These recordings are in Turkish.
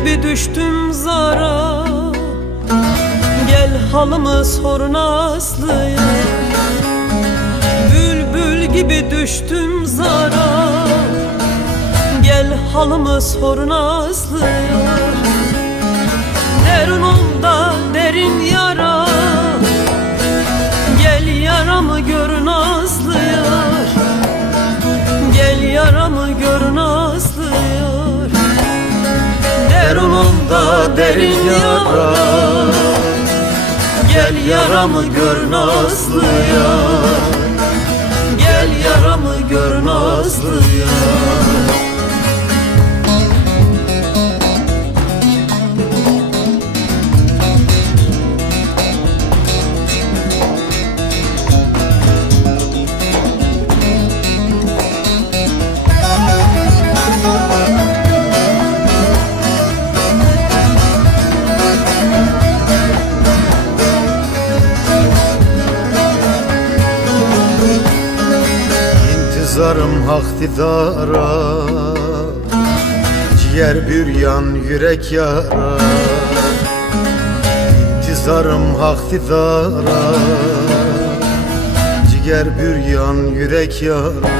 gibi düştüm zara. Gel halımı sorun Aslı'ya Bülbül gibi düştüm zara. Gel halımı sorun Aslı'ya Derunumda derin yara. Gel yaramı görün Aslı yar Gel yaramı görün Derunumda derin yara. Gel yaramı gör Nazlı yar Gel yaramı gör Nazlı yar İntizarım hak didara Ciğer büryan yürek yara. İntizarım hak didara Ciğer büryan yürek yara.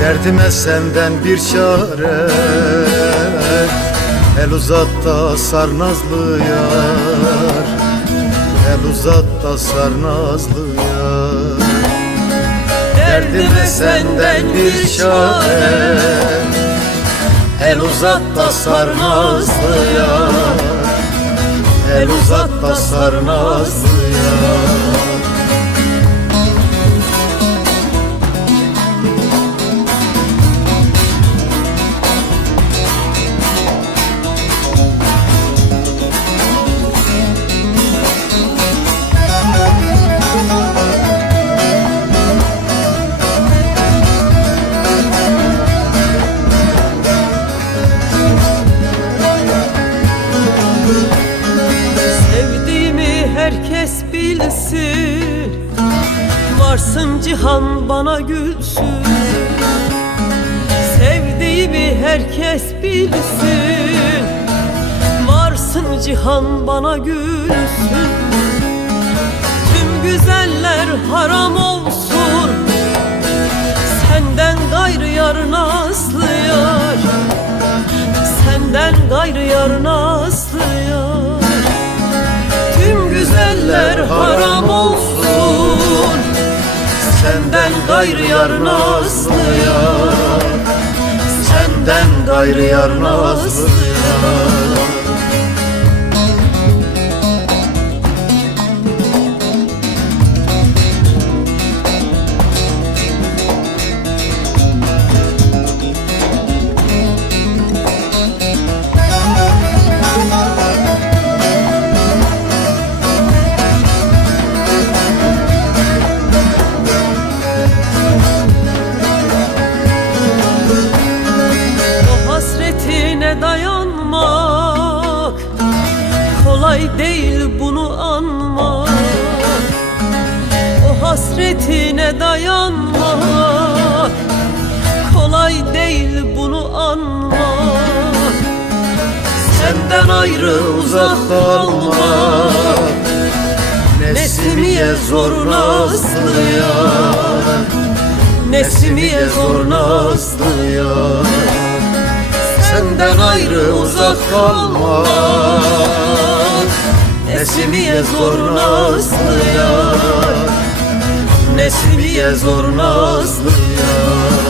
Derdime senden bir çare El uzat da sar nazlı yar. El uzat da sar nazlı yar Derdime senden bir çare El uzat da sar nazlı yar. El uzat da sar nazlı herkes bilsin. Varsın cihan bana gülsün. Sevdiğimi herkes bilsin. Varsın cihan bana gülsün. Tüm güzeller haram gayrı yar nazlı yar Senden gayrı yar nazlı yar Kolay değil bunu anmak. O hasretine dayanmak? Kolay değil bunu anmak. Senden ayrı uzak kalmak Nesimiye zor nazlı yar Nesimiye zor nazlı yar Senden ayrı uzak kalmak Nesimiye zor nazlı yar Nesimiye zor nazlı yar